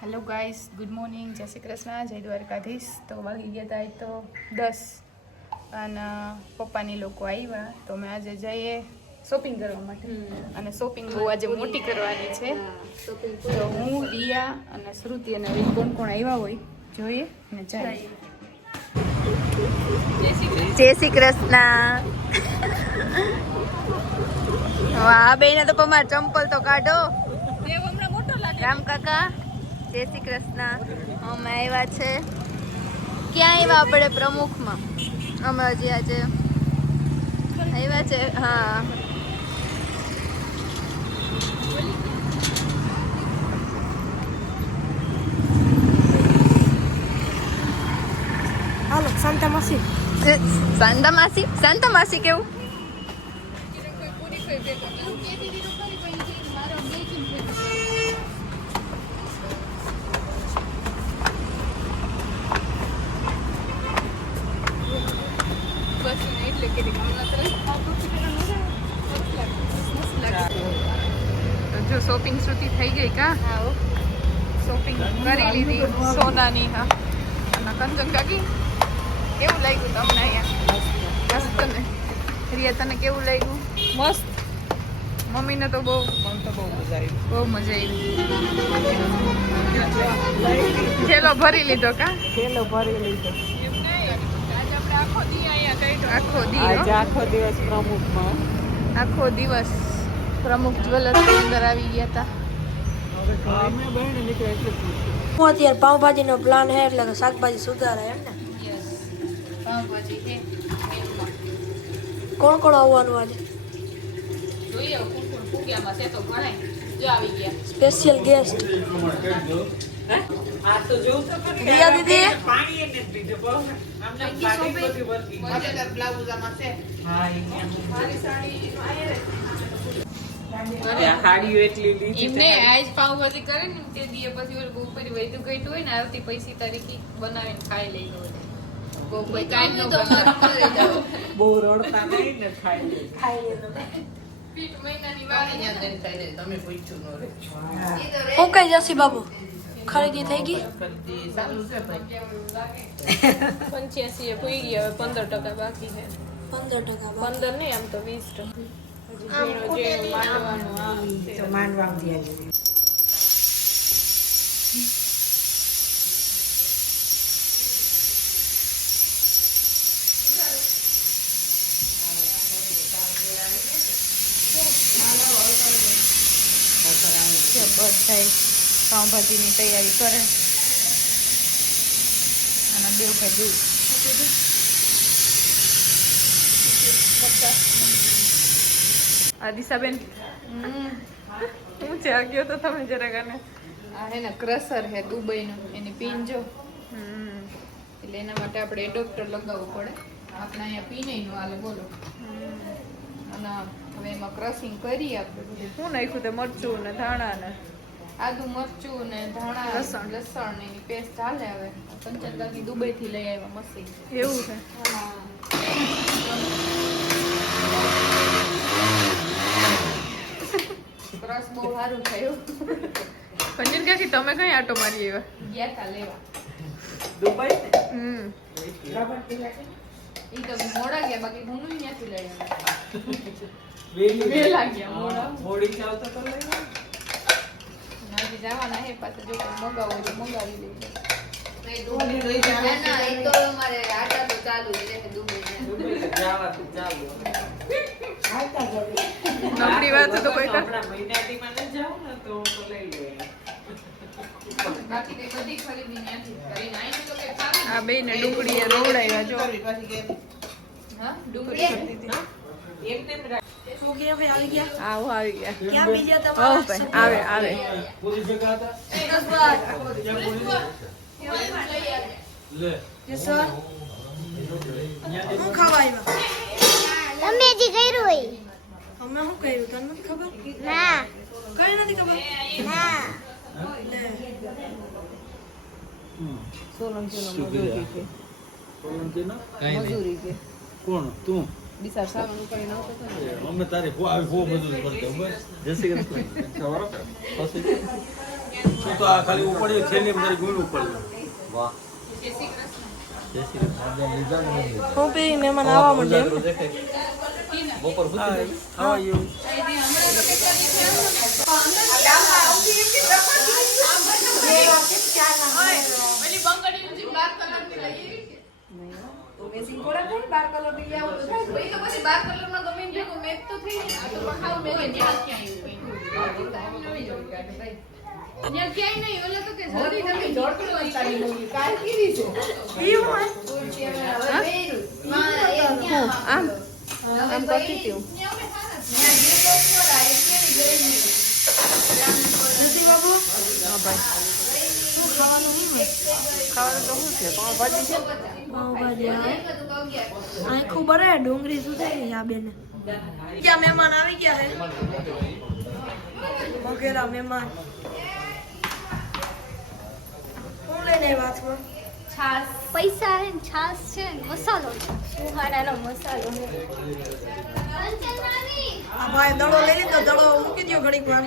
Hello guys, good morning, જય શ્રી કૃષ્ણ, જય દ્વારકાધીશ. તો વાગી ગયા હતા તો 10 અને પપ્પાની લોકો આવ્યા તો અમે આજે જઈએ શોપિંગ કરવા માટે. અને શોપિંગ બહુ આજે મોટી કરવાની છે. તો હું, રિયા અને શ્રુતિ અને કોણ કોણ આવ્યા હોય જોઈએ ને જાય. જય શ્રી કૃષ્ણ. વાહ બેને તો તમારા ચંપલ તો કાઢો. રામ કાકા જય શ્રી કૃષ્ણ. અમે આવ્યા છે ક્યાં આવ્યા આપણે પ્રમુખમાં. અમે હજી આજે આવ્યા છે. હા હાલો શાંતા માસી. શાંતા માસી કેવું. જો શોપિંગ શ્રુતિ થઈ ગઈ કા. શોપિંગ કરી લીધી સોનાની. હા અને કંચન કાકી કેવું લાગ્યું તમને અહીંયા? મસ્ત ને રિયા, તને કેવું લાગ્યું? મસ્ત. મમ્મીને તો બહુ મને તો બહુ મજા આવી. બહુ મજા આવી. થેલો ભરી લીધો કા? થેલો ભરી લીધો. આખો દી અહીંયા આખો દી આજે આખો દિવસ પ્રમુખમાં. આખો દિવસ પ્રમુખ જ્વેલર્સની અંદર આવી ગયા હતા. હું અત્યારે પાવભાજી નો પ્લાન હે એટલે શાકભાજી સુધારે એમ ને. પાવભાજી છે મેનુમાં. કોણ કોણ આવવાનું આજે? જોઈએ કુકુર ફૂગ્યામાં છે તો ગણાય. જો આવી ગયા સ્પેશિયલ ગેસ્ટ આ તો જોઉં તો ખરી. રિયા દીદી પાણી એને દીધું બહુ. આમને પાણી બધી વર્તી. બ્લાઉઝ આમાં છે. હા એ મારી સાડી હાડીઓ એટલી લીધી એમને આજ પાવભાજી કરે ને તે દીએ પછી ઓલું બહુ પરી વૈધું ગઈતું હોય ને આવતી પૈસી તારીખી બનાવીને ખાઈ લઈ લો. બહુ કોઈ કાઈ ન બહુ રડતા નહીં ને ખાઈ પીઠ મહિનાની વાળી તમે પૂછ્યું ન રે. હું કઈ જશી બાબુ? ખરીદી થઈ ગઈ? ચાલુ છે ભાઈ. 85 પૂરી ગઈ, હવે 15% બાકી છે. 15%. 15 નહીં, આમ તો 20%. હજી ઝીણું માંડવાનું આ છે. તો માંડવા દે. બધા પાવભાજીની તૈયારી કરે અને દેવભાઈ દૂધ દિશાબેન હું છે ગયો તો તમે જરાક. અને આ હે ને ક્રશર હે દુબઈનું, એની પિન જો. એટલે એના માટે આપણે એડોપ્ટર લગાવવું પડે. આપણે અહીંયા પીને નું હાલે બોલો. અને હવે એમાં ક્રશિંગ કરી આપણે. શું નાખ્યું તે? મરચું ને ધાણા ને આદુ મરચું ને ધાણા લસણ ને એની પેસ્ટ હાલે. હવે કંચનદાની દુબઈ થી લઈ આવ્યા મશીન. એવું છે. ક્રશ બહુ સારું થયું. કંચન ક્યાંથી તમે કઈ આટો મારી આવ્યા? ગયા તા લેવા દુબઈ ઈ તો મોડા ગયા, બાકી હું ત્યાંથી લઈ વેલી વેલા ગયા મોડા. મોડી ચાલ તો લઈ હજી જવાના હે પાછા. જો કોઈ મગાવું હોય તો મગાવી લેજો. નબળી વાત તો કોઈ મહિનાથીમાં ન જાવ ને તો લઈ લે. બાકી તે બધી ખરીદી ત્યાંથી કરીને આઈને તો કઈ ખાવી. આ બે ને ડુંગળી રોવડાવ્યા જો. હા ડુંગળી ખરીદી હતી. એમ તેમ રાખ. છોકરીઓ ભાઈ આવી ગયા? આવો આવી ગયા. ક્યાં બીજા આવો તમારા? ભાઈ આવે આવે. યસર હું ખાવા આવ્યા? તમે જે કર્યું હોય અમે શું કર્યું તને નથી ખબર? ના કઈ નથી ખબર? ના લે મજૂરી કે કોણ તું? બિસાર સામાન કરીને આવતો હતો ને. અમે તારે આવી બહુ બધું કરતો બસ. જય શ્રી કૃષ્ણ. પછી તો આ ખાલી ઉપર એક થેલી અંદર ગુણ ઉપર વાહ હું પી મહેમાન આવવા માંડે એમ. બપોર સુધી હા એવું આમ કરતી હતી હું. ખાવાનું તો શું છે પાવભાજી છે પાવભાજી આવે. આખું બરે ડુંગળી સુધારી આ બેને. ક્યાં મહેમાન આવી ગયા છે વગેરે મહેમાન. હું લઈને આવ્યા છો? છાસ પૈસા હે ને છાસ છે ને મસાલો છે સુહાણાનો મસાલો આ ભાઈ દડો લઈ લીધો. દડો મૂકી દો ઘડીક વાર.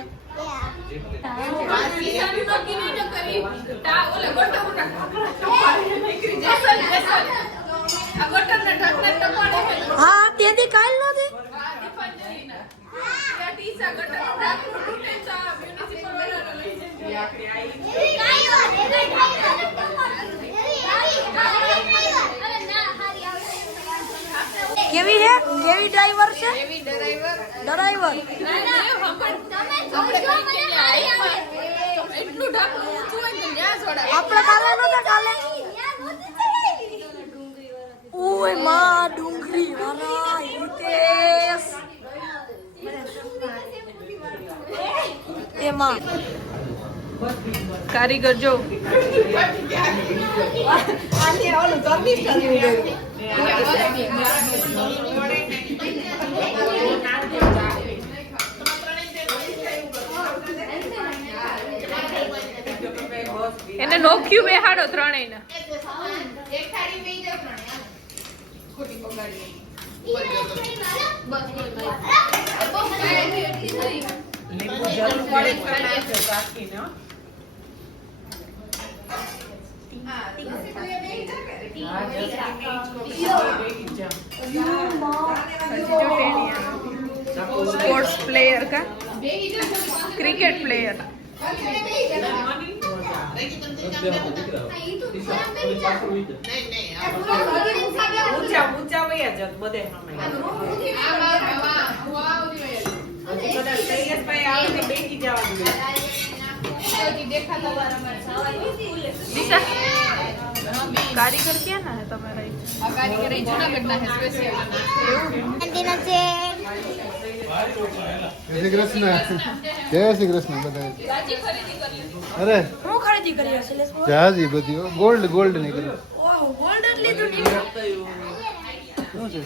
હા તેથી કાલ નહોતી. કેવી છે? કેવી ડ્રાઈવર છે? ડ્રાઈવર આપણે કાલે નહોતા કાલે. ઓય માં ડુંગળી વાળા હિતેશ એમાં કારીગર જો એને નોખ્યું બેહાડો ત્રણેયને. લીંબુ જરૂર પડે તો નાખજો ચાખીને હો. સ્પોર્ટ્સ પ્લેયર કા ક્રિકેટ પ્લેયર. ઊંચા વયા જાત બધે શૈલેષભાઈ આવે બેસી જવાનું કારીગર ક્યાં ના હે તમારા? કારીગર જુનાગઢ ના હે સ્પેશિયલ. અંદરના છે જય શ્રી કૃષ્ણ જય શ્રી કૃષ્ણ બધા. અરે હું ખરીદી કરી હશે લેસ. જહાજી બધી ગોલ્ડ ગોલ્ડ ની કરી. ઓહો ગોલ્ડ જ લીધું ને. શું છે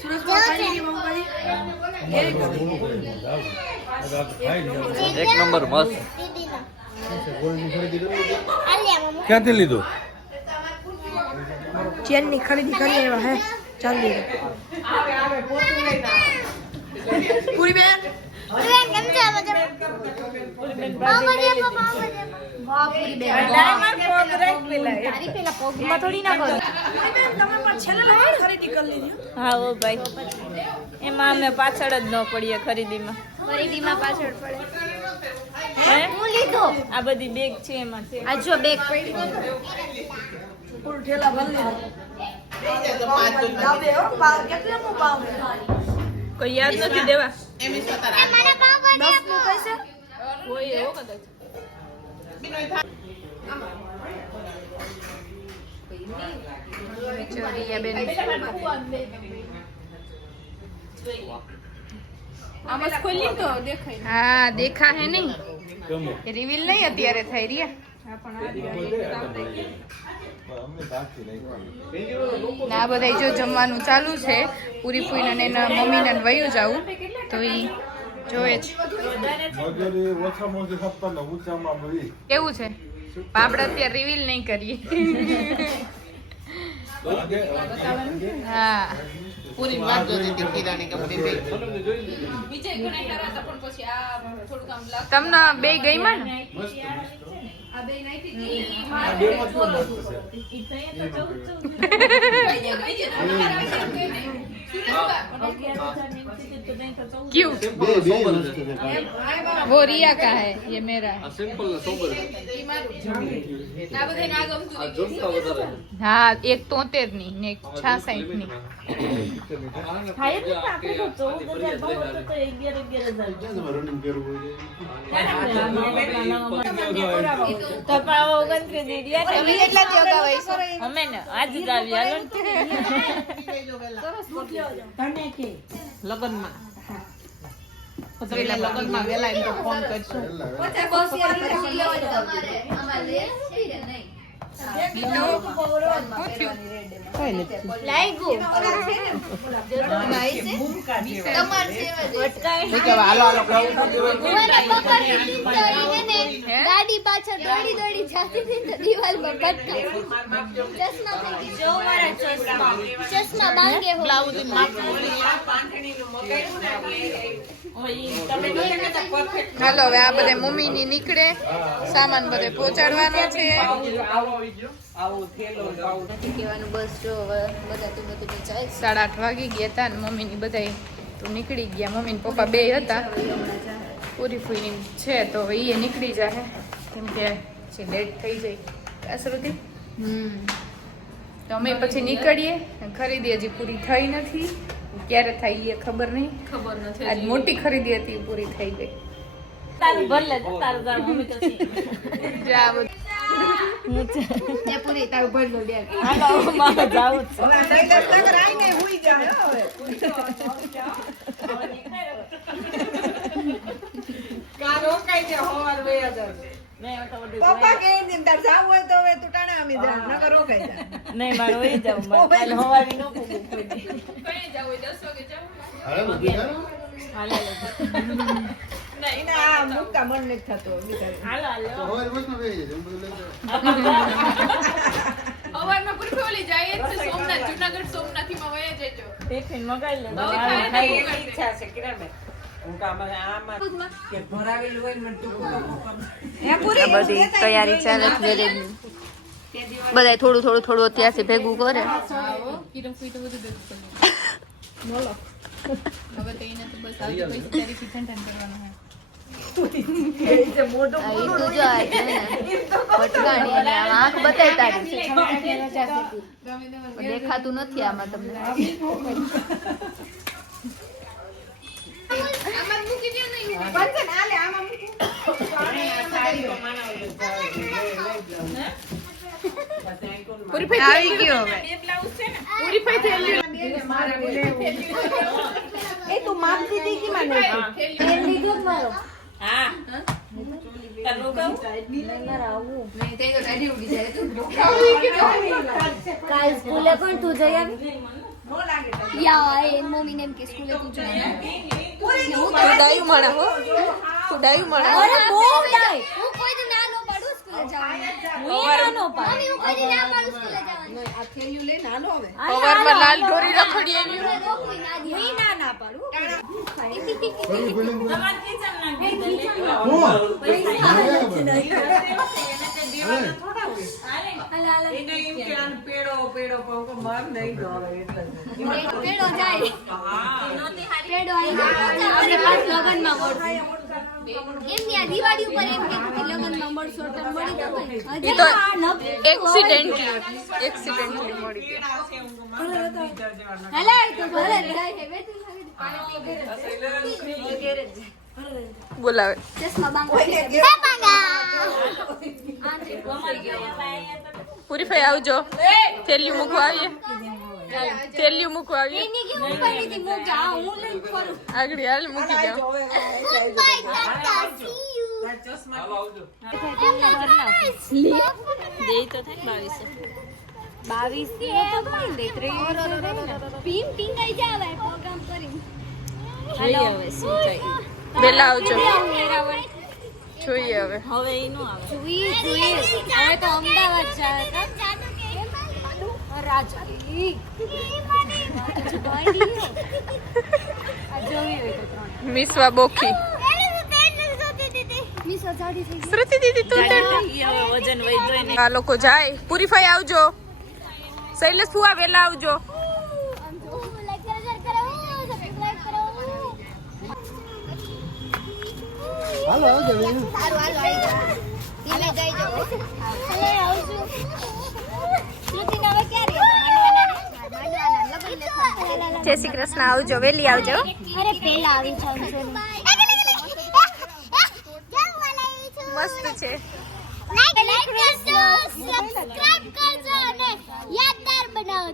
સુરતમાં ખરીદી મમ્મી કેવી કરી? એક નંબર મસ્ત. ગોલ્ડ ની ખરીદી કરી આલિયા મમ્મી ક્યાંથી લીધું? ચેન ની ખરીદી કરી આવ્યા હે ચાંદી. પૂરી બેન ઓરે કેમ છે મજા પાવભાજી આપો પાવભાજી વાહ પૂરી બેન તારી પેલા પોગમાં થોડી ના કરો બેન તમે પણ છેલ્લે લાવી ખરીદી કરી લીધી. હા ઓ ભાઈ એમાં અમે પાછળ જ ન પડીએ ખરીદીમાં. ખરીદીમાં પાછળ પડે હે હું લીધો આ બધી બેગ છે એમાં છે. આ જો બેગ પડી ફૂલ ઠેલા ભરી લીધા. લાવે હો પાવ કેટલાનું પાવ છે? કોઈ યાદ નથી દેવા. એ મને પાવભાજી 10 નું કઈ છે? હોય એવો કદાચ. આમાં ખોલી તો દેખાય. હા દેખા હે નહીં. રિવીલ નહીં અત્યારે થઈ રહ્યા. ના બધા જો જમવાનું ચાલુ છે. પૂરી ફૂઈને અને એના મમ્મીને વયું જાવું તો એ જોવે છે કેવું છે. આપણે અત્યારે રિવીલ નહીં કરીએ. હા પૂરી વાત જોતી હતી કીરાની કંપની થઈ વિજય ઘણા કરા હતા પણ પછી આ થોડુંક આમ લાગ તમને બે ગઈમાં ને આ બે નાઈટી હતી क्यों वो रिया का है ये मेरा है સિમ્પલ ને સોબર આ બધા ના ગમતું આ જમતા વધારે हाँ एक 73 ની ને એક 66 ની રનિંગ કરવું તમે કેટલા જગાવાય છો અમે ને આજ જ આવી હાલો લગનમાં લગનમાં વેલા એમ તો ફોન કરશું ગાડી પાછળ દોડી દોડી જાતી હતી તો દીવાલ પર ચશ્મા બાંગે હો હાલો હવે આ બધે મમ્મી ની નીકળે સામાન બધે પહોંચાડવાનો છે કહેવાનું બસ જો હવે બધા તું બધું જાય 8:30 વાગી ગયા હતા ને મમ્મી ની બધા તો નીકળી ગયા મમ્મી ને પપ્પા બે હતા પૂરી ફૂઈની છે તો હવે એ નીકળી જાય કેમ કે જે લેટ થઈ જાય શ્રુતિ તો અમે પછી નીકળીએ ખરીદી હજી પૂરી થઈ નથી ક્યારે થાય એ ખબર નહીં આજ મોટી ખરીદી હતી પૂરી થઈ ગઈ તારું ભલે તારું ગામ મમ્મી તો જા બધું પૂરી તારું ભરલો દે હાલો મારે જાવું નહીં મારે વહી જાવ કાલે હવારી નો પૂગું કોઈ દી. કઈ જાવ 10 વાગે જાવ અરે મૂકી જાઓ. હાલો હાલો તો હવે બસમાં બેસી જજો. એમ બધું લઈ જાઓ. સવારમાં પૂરી ફોલી જાય છે સોમનાથ જુનાગઢ સોમનાથી માં વયા જજો ટિફિન મગાઈ લે હવે ખાય નહીં ઈચ્છા છે કિરણબેન હું કામ આમાં કે ભરાવેલું હોય ને મને ટૂંકું બધી તૈયારી ચાલે છે બધા થોડું થોડું થોડું અત્યારથી ભેગું કરે આવો કિરણ ફૂઈ તો બધું ભેગું કરી બોલો હવે તો એને તો બસ આવતી પૈસા તારીખથી ઠંડન કરવાનું હોય આ ઈ તું જો આ છે ને વટગાણી અને આમ આંખ બતાય તારી દેખાતું નથી આમાં તમને આમાં મૂકી દે નહીં બંધન આલે આમાં પૂરી ફઈ આવી ગયો હવે પૂરી ફઈ થેલી એ તું માપ દીધી કે મને તેલ લીધો જ મારો હા તાર રોકાવું નહીં તે તો ગાડી ઉડી જાય તું કાલ સ્કૂલે પણ તું જઈ આવી યા એ મમ્મી ને એમ કે સ્કૂલે તું જઈ આવી ડાયું માણા હો તું ડાયું માણા અરે બહુ ડાય હું કોઈ દી ના નો પાડું સ્કૂલે જવાનું હું નાનો પા મમ્મી હું કોઈ દી ના પાડું સ્કૂલે જવાનું આ થેલિયું લઈને હાલો હવે સવારમાં લાલ ઢોરી રખડી આવ્યું હું કોઈ ના દી હું ના પાડું પેલું પેલું તમાર કિચન ના ગઈ એને એમ કે આને પેડો પેડો પણ માર નહીં દો એટલે પેડો જાય પેડો આવી જાય આપણે પાછ લગનમાં મળશું એમની આ દિવાળી ઉપર એમ કે લગનમાં મળશો તો મળી તો એ તો એક્સિડેન્ટલી મળી ગયું હલા તો ભલે જાય બે તું બોલાવે ચશ્મા બાંગો હે બાંગા પૂરી ફઈ આવજો થેલિયું મૂકવા આવીએ થેલિયું મૂકવા આવીએ એની કે હું કરી દી મુક જા હું લઈ ફરું આગળ હાલ મૂકી જાઓ good bye tata see you હાલો આવજો દે તો થાય 22 પીમ ટીંગાઈ જાવે પ્રોગ્રામ કરી જોઈએ હવે શું થાય વેલા આવજો જોઈએ હવે હવે ઈ નો આવે જોઈએ હવે તો અમદાવાદ જાય રાજકી મિસવા બોખી શ્રુતિ દીદી તું આ લોકો જાય પુરીફાઈ આવજો શૈલેષ ફુવા વેલા આવજો હાલો આવજો બેન. જય શ્રી કૃષ્ણ આવજો વેલી આવજો અરે પેલા આવી જાવ મસ્ત છે લાઈક કરજો સબસ્ક્રાઇબ કરજો અને યાદગાર બનાવજો